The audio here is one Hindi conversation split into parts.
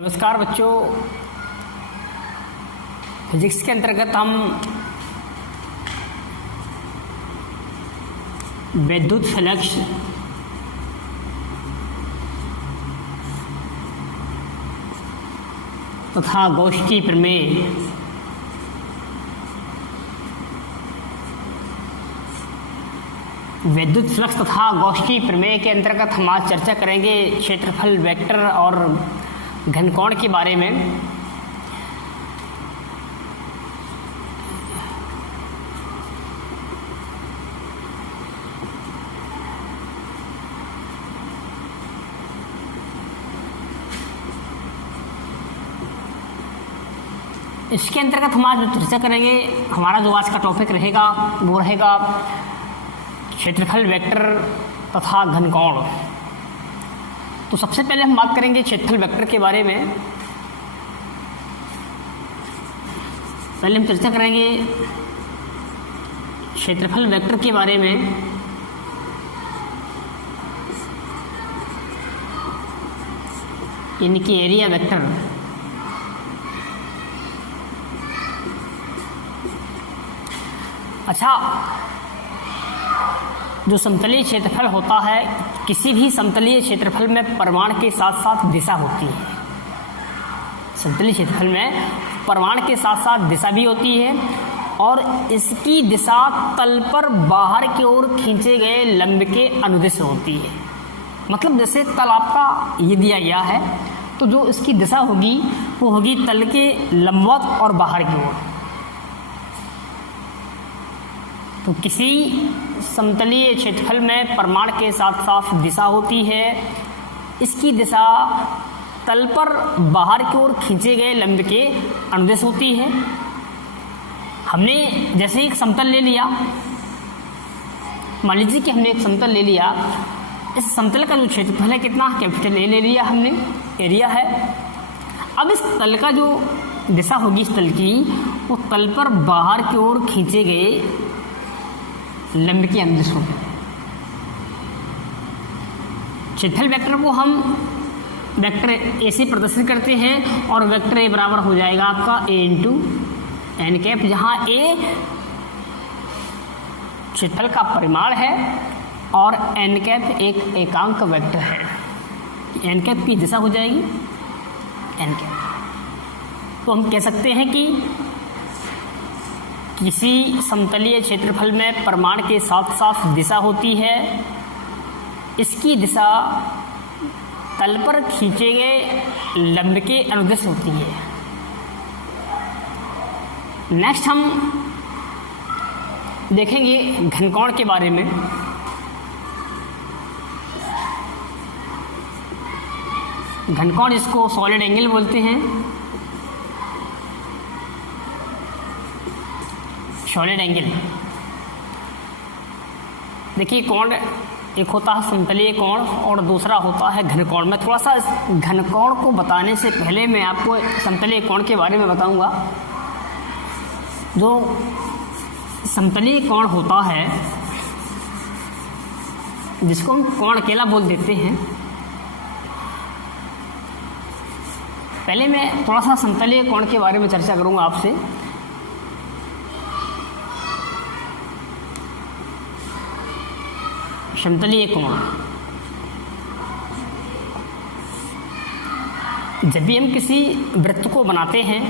नमस्कार बच्चों, फिजिक्स के अंतर्गत हम विद्युत फ्लक्स तथा गॉस की प्रमेय विद्युत फ्लक्स तथा गॉस की प्रमेय के अंतर्गत हम आज चर्चा करेंगे क्षेत्रफल, वेक्टर और घनकोण के बारे में। इसके अंतर्गत हम आज जो चर्चा करेंगे, हमारा जो आज का टॉपिक रहेगा वो रहेगा क्षेत्रफल, वेक्टर तथा घनकोण। तो सबसे पहले हम बात करेंगे क्षेत्रफल वेक्टर के बारे में। पहले हम चर्चा करेंगे क्षेत्रफल वेक्टर के बारे में। इनकी एरिया वेक्टर। अच्छा, जो समतलीय क्षेत्रफल होता है, किसी भी समतलीय क्षेत्रफल में परिमाण के साथ साथ दिशा होती है। समतलीय क्षेत्रफल में परिमाण के साथ साथ दिशा भी होती है और इसकी दिशा तल पर बाहर की ओर खींचे गए लंब के अनुदिश होती है। मतलब जैसे तल आपका ये दिया गया है, तो जो इसकी दिशा होगी वो होगी तल के लंबवत और बाहर की ओर। तो किसी समतलीय क्षेत्रफल में परिमाण के साथ साथ दिशा होती है। इसकी दिशा तल पर बाहर की ओर खींचे गए लंब के अनुदिश होती है। हमने जैसे एक समतल ले लिया, मान लीजिए कि हमने एक समतल ले लिया। इस समतल का जो क्षेत्रफल है कितना, कैपिटल ए ले लिया हमने, एरिया है। अब इस तल का जो दिशा होगी इस तल की, वो तल पर बाहर की ओर खींचे गए लंब की अनुदिश होगी। क्षेत्रफल वेक्टर को हम वेक्टर ए से प्रदर्शित करते हैं और वेक्टर ए बराबर हो जाएगा आपका ए इंटू एन कैप, जहाँ ए क्षेत्रफल का परिमाण है और एन कैप एक एकांक वेक्टर है। एन कैप की दिशा हो जाएगी एन कैप। तो हम कह सकते हैं कि किसी समतलीय क्षेत्रफल में परिमाण के साथ साथ दिशा होती है। इसकी दिशा तल पर खींचे गए लंब के अनुदिश होती है। नेक्स्ट हम देखेंगे घनकोण के बारे में। घनकोण जिसको सॉलिड एंगल बोलते हैं, सॉलिड एंगल। देखिए, कोण एक होता है समतलीय कोण और दूसरा होता है घनकोण। मैं थोड़ा सा घनकोण को बताने से पहले मैं आपको समतलीय कोण के बारे में बताऊंगा। जो समतलीय कोण होता है, जिसको हम कोण अकेला बोल देते हैं, पहले मैं थोड़ा सा समतलीय कोण के बारे में चर्चा करूंगा आपसे। समतलीय कोण, जब भी हम किसी वृत्त को बनाते हैं,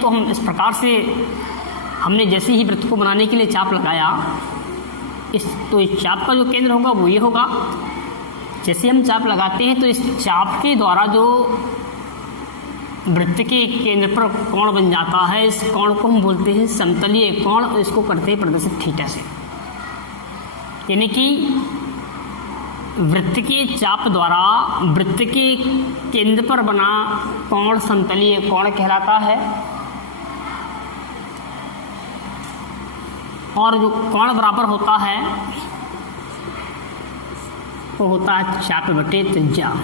तो हम इस प्रकार से, हमने जैसे ही वृत्त को बनाने के लिए चाप लगाया, तो इस चाप का जो केंद्र होगा वो ये होगा। जैसे हम चाप लगाते हैं तो इस चाप के द्वारा जो वृत्त के केंद्र पर कोण बन जाता है, इस कोण को हम बोलते हैं समतलीय कोण। इसको करते हैं प्रदर्शित थीटा से। यानी कि वृत्त के चाप द्वारा वृत्त के केंद्र पर बना कोण समतलीय कोण कहलाता है। और जो कोण बराबर होता है वो होता है चाप बटे त्रिज्या।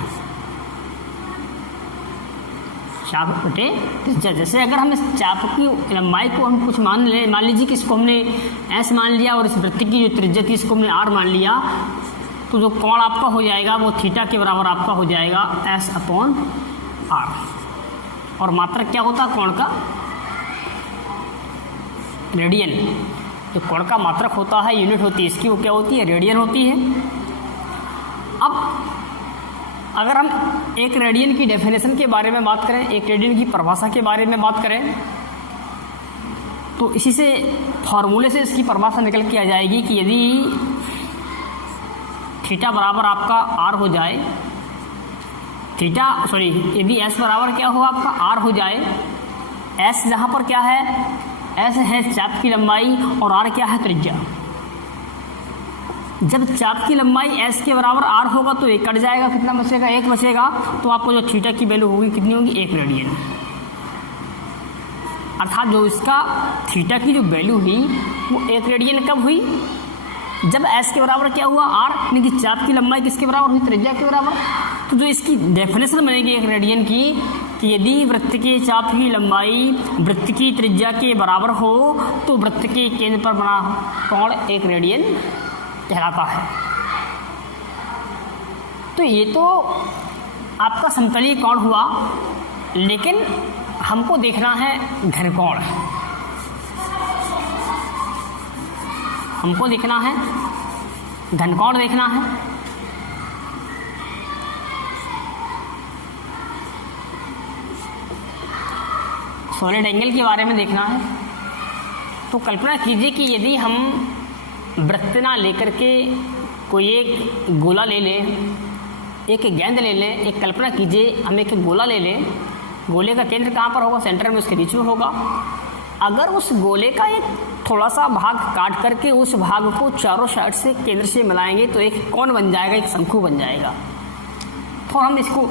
चाप बटे त्रिज्या। जैसे अगर हम इस चाप की लंबाई को हम कुछ मान लीजिए कि इसको हमने एस मान लिया और इस वृत्त की जो त्रिज्या थी इसको हमने आर मान लिया। तो जो कोण आपका हो जाएगा वो थीटा के बराबर आपका हो जाएगा S/R। और मात्रक क्या होता है कोण का? रेडियन। जो कोण का मात्रक होता है, यूनिट होती है इसकी, वो क्या होती है? रेडियन होती है। अब अगर हम एक रेडियन की डेफिनेशन के बारे में बात करें, एक रेडियन की परिभाषा के बारे में बात करें, तो इसी से फॉर्मूले से इसकी परिभाषा निकल के आ जाएगी कि यदि थीटा बराबर आपका R हो जाए, यदि S बराबर क्या हो आपका R हो जाए, S जहाँ पर क्या है? S है चाप की लंबाई और R क्या है? त्रिज्या। जब चाप की लंबाई S के बराबर R होगा तो एक कट जाएगा, कितना बचेगा? 1 बचेगा। तो आपको जो थीटा की वैल्यू होगी कितनी होगी? 1 रेडियन। अर्थात जो इसका थीटा की जो वैल्यू हुई वो 1 रेडियन कब हुई? जब S के बराबर क्या हुआ? R, यानी कि चाप की लंबाई किसके बराबर हुई? त्रिज्या के बराबर। तो जो इसकी डेफिनेशन बनेगी एक रेडियन की कि यदि वृत्त के चाप की लंबाई वृत्त की त्रिज्या के बराबर हो तो वृत्त के केंद्र पर बना कोण 1 रेडियन कहलाता है। तो ये तो आपका समतलीय कोण हुआ, लेकिन हमको देखना है घनकोण। हमको देखना है घनकोण, देखना है। सॉलिड एंगल के बारे में देखना है। तो कल्पना कीजिए कि यदि हम वृत्त ना लेकर के कोई एक गोला ले लें, एक गेंद ले लें। एक कल्पना कीजिए हम एक गोला ले लें, गोले का केंद्र कहाँ पर होगा? सेंटर में, उसके बीच में होगा। अगर उस गोले का एक थोड़ा सा भाग काट करके उस भाग को चारों साइड से केंद्र से मिलाएंगे तो एक कोण बन जाएगा, एक शंकु बन जाएगा। तो हम इसको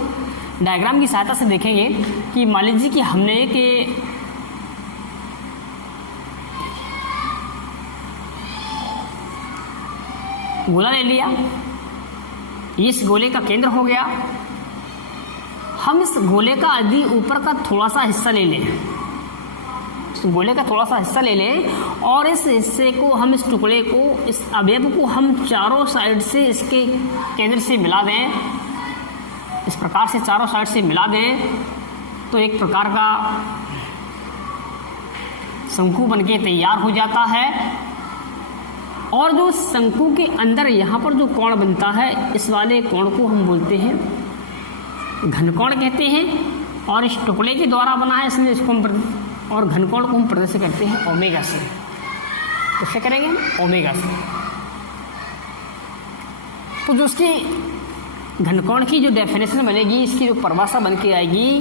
डायग्राम की सहायता से देखेंगे कि मान लीजिए कि हमने एक गोला ले लिया, इस गोले का केंद्र हो गया। हम इस गोले का यदि ऊपर का थोड़ा सा हिस्सा ले लें, इस गोले का थोड़ा सा हिस्सा ले लें और इस हिस्से को हम, इस टुकड़े को, इस अवयव को हम चारों साइड से इसके केंद्र से मिला दें, इस प्रकार से चारों साइड से मिला दें तो एक प्रकार का शंकु बनके तैयार हो जाता है। और जो शंकु के अंदर यहाँ पर जो कोण बनता है, इस वाले कोण को हम बोलते हैं घनकोण कहते हैं। और इस टुकड़े के द्वारा बना है, इसलिए इसको हम और घनकोण को हम प्रदर्शित करते हैं ओमेगा से। किससे करेंगे? ओमेगा से। तो जो उसकी घनकोण की जो डेफिनेशन बनेगी, इसकी जो परिभाषा बन के आएगी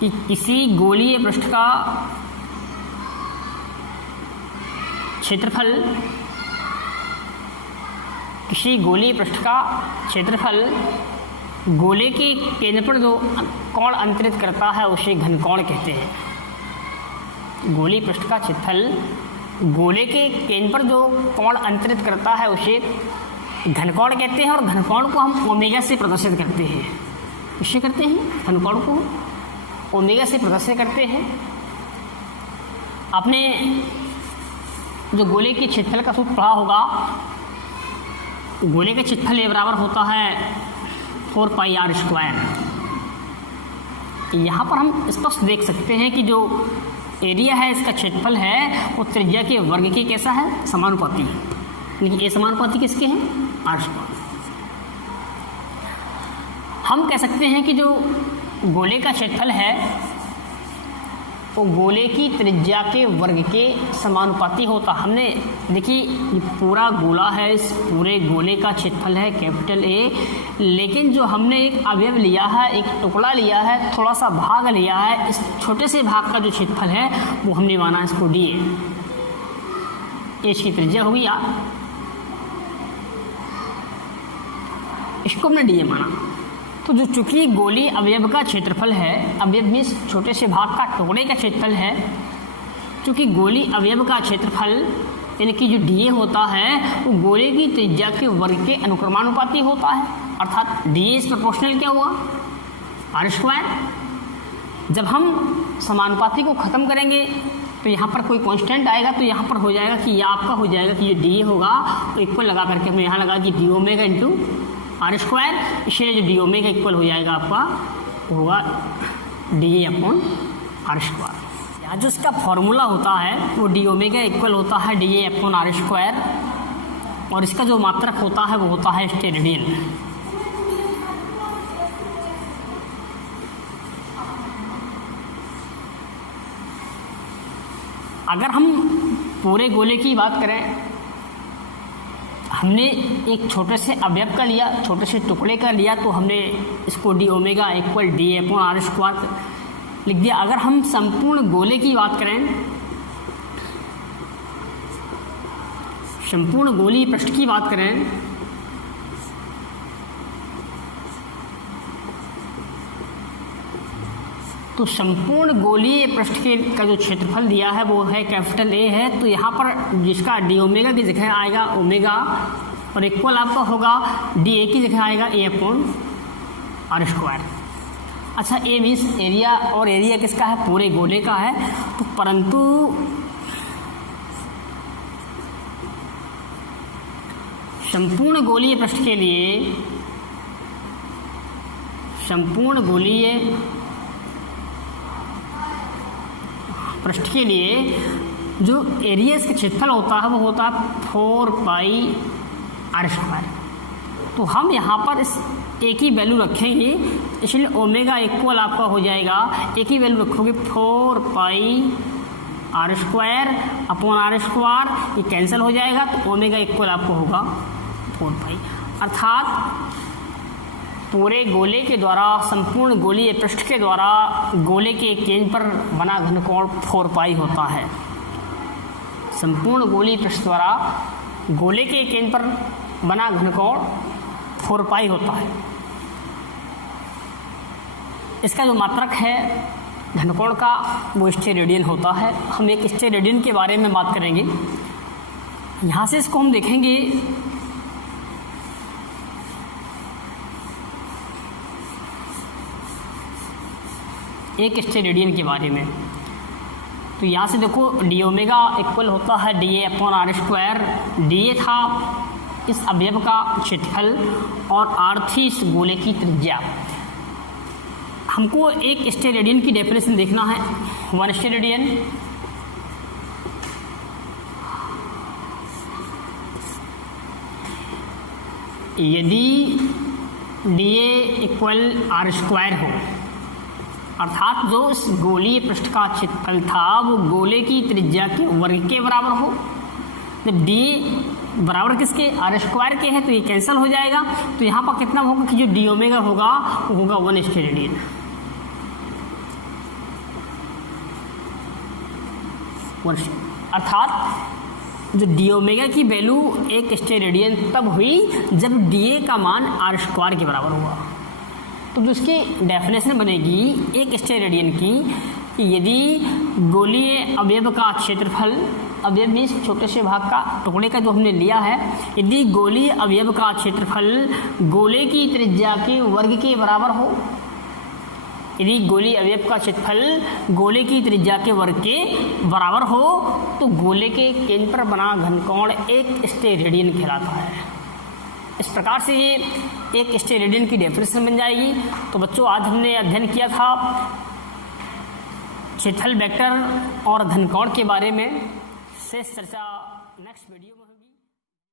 कि किसी गोलीय पृष्ठ का क्षेत्रफल, किसी गोलीय पृष्ठ का क्षेत्रफल गोले के केंद्र पर जो कोण अंतरित करता है उसे घनकोण कहते हैं। गोलीय पृष्ठ का क्षेत्रफल गोले के केंद्र पर जो कोण अंतरित करता है उसे घनकोण कहते हैं। और घनकोण को हम ओमेगा से प्रदर्शित करते हैं। किससे करते हैं? घनकोण को ओमेगा से प्रदर्शित करते हैं। आपने जो गोले के क्षेत्रफल का सूत्र पढ़ा होगा, गोले का क्षेत्रफल ए बराबर होता है 4πr²। यहाँ पर हम स्पष्ट देख सकते हैं कि जो एरिया है, इसका क्षेत्रफल है, वो त्रिज्या के वर्ग के कैसा है? समानुपाती। यानी कि ए समानुपाती किसके हैं? r²। हम कह सकते हैं कि जो गोले का क्षेत्रफल है वो गोले की त्रिज्या के वर्ग के समानुपाती होता। हमने देखिए ये पूरा गोला है, इस पूरे गोले का क्षेत्रफल है कैपिटल ए, लेकिन जो हमने एक अवयव लिया है, एक टुकड़ा लिया है, थोड़ा सा भाग लिया है, इस छोटे से भाग का जो क्षेत्रफल है वो हमने माना इसको डी ए। इसकी त्रिज्या होगी r, इसको हमने डी ए माना। तो जो चूंकि गोली अवयव का क्षेत्रफल है, अवयव में छोटे से भाग का टुकड़े का क्षेत्रफल है, चूंकि गोली अवयव का क्षेत्रफल यानी कि जो डीए होता है वो गोले की त्रिज्या के वर्ग के अनुक्रमानुपाती होता है। अर्थात डीए इज प्रोपोर्शनल क्या हुआ? r²। जब हम समानुपाती को खत्म करेंगे तो यहाँ पर कोई कांस्टेंट आएगा तो यहाँ पर हो जाएगा कि ये आपका हो जाएगा कि ये डी होगा, तो इक्वल लगा करके हमने यहाँ लगा कि d omega into r square, इसलिए जो डी ओमेगा इक्वल हो जाएगा आपका होगा d a upon are square. यहाँ जो इसका फॉर्मूला होता है वो डी ओमेगा इक्वल होता है d a upon are square, और इसका जो मात्रक होता है वो होता है स्टेरेडियन। अगर हम पूरे गोले की बात करें, हमने एक छोटे से अवयव का लिया, छोटे से टुकड़े का लिया, तो हमने इसको d omega equal d a upon are square लिख दिया। अगर हम संपूर्ण गोले की बात करें, संपूर्ण गोलीय पृष्ठ की बात करें, तो संपूर्ण गोलीय पृष्ठ के का जो क्षेत्रफल दिया है वो है कैपिटल ए है, तो यहाँ पर जिसका डी ओमेगा की जगह आएगा ओमेगा, और इक्वल आपका होगा डी ए की जगह आएगा ए अपॉन आर स्क्वायर। अच्छा, ए मीन्स एरिया, और एरिया किसका है? पूरे गोले का है। तो परंतु संपूर्ण गोलीय पृष्ठ के लिए, संपूर्ण गोलीय पृष्ठ के लिए जो एरिया इसका क्षेत्रफल होता है वो होता है 4 पाई आर स्क्वायर। तो हम यहाँ पर इस ए की वैल्यू रखेंगे, इसलिए ओमेगा इक्वल आपका हो जाएगा, ए की वैल्यू रखोगे 4 pi R square upon are square, ये कैंसिल हो जाएगा, तो ओमेगा इक्वल आपको होगा 4 पाई। अर्थात पूरे गोले के द्वारा, संपूर्ण गोलीय पृष्ठ के द्वारा गोले के केंद्र पर बना घनकोण 4 पाई होता है। संपूर्ण गोलीय पृष्ठ द्वारा गोले के केंद्र पर बना घनकोण 4 पाई होता है। इसका जो मात्रक है घनकोण का वो स्टेरेडियन होता है। हम एक स्टेरेडियन के बारे में बात करेंगे। यहाँ से इसको हम देखेंगे, एक स्टेरेडियन के बारे में। तो यहाँ से देखो डी ओमेगा इक्वल होता है d a upon are square. D a था इस अवयव का क्षेत्रफल और आर थी इस गोले की त्रिज्या। हमको एक स्टेरेडियन की डेफिनेशन देखना है। 1 स्टेरेडियन यदि d a equal r square हो, अर्थात जो इस गोलीय पृष्ठ का क्षेत्रफल था वो गोले की त्रिज्या के वर्ग के बराबर हो। जब डी बराबर किसके? आर स्क्वायर के है, तो ये कैंसिल हो जाएगा। तो यहाँ पर कितना होगा कि जो डी ओमेगा होगा वो होगा 1 स्टेरेडियन। अर्थात जो डी ओमेगा की वैल्यू 1 स्टेरेडियन तब हुई जब डी ए का मान आर स्क्वायर के बराबर हुआ। तो जो इसकी डेफिनेशन बनेगी एक स्टेरेडियन की, कि यदि गोलीय अवयव का क्षेत्रफल, अवयव मीन्स छोटे से भाग का, टुकड़े का जो हमने लिया है, यदि गोलीय अवयव का क्षेत्रफल गोले की त्रिज्या के वर्ग के बराबर हो, यदि गोलीय अवयव का क्षेत्रफल गोले की त्रिज्या के वर्ग के बराबर हो, तो गोले के केंद्र पर बना घनकोण एक स्टेरेडियन कहलाता है। इस प्रकार से ये एक स्टेरेडियन की डेफिनेशन बन जाएगी। तो बच्चों, आज हमने अध्ययन किया था क्षेत्रफल वेक्टर और घनकोण के बारे में। शेष चर्चा नेक्स्ट वीडियो में।